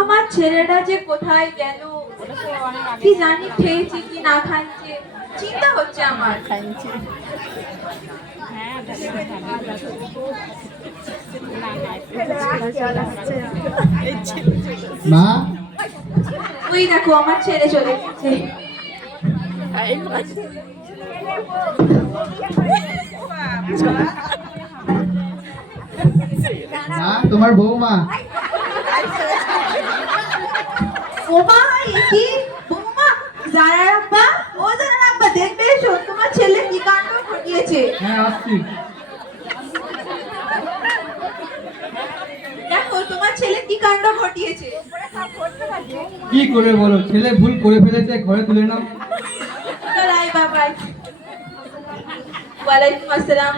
আমার ছেলেটা যে কোথায় গেল, কি জানি খেয়েছে কি না খাইছে, চিন্তা হচ্ছে আমার। মা, ওই দেখো আমার ছেলে চলে গেছে। মা তোমার বৌমা। ও মা, কি বৌমা? জারার আব্বা, ও জারার আব্বা, দেখবে এসো তোমার ছেলে কি কাণ্ড ঘটিয়েছে। হ্যাঁ আসছি। দেখো তোমার ছেলে কি কাণ্ড ঘটিয়েছে। কি করে বলো, ছেলে ভুল করে ফেলেছে, ঘরে তুলে নাও। বাবাই। ওয়ালাইকুম আসসালাম।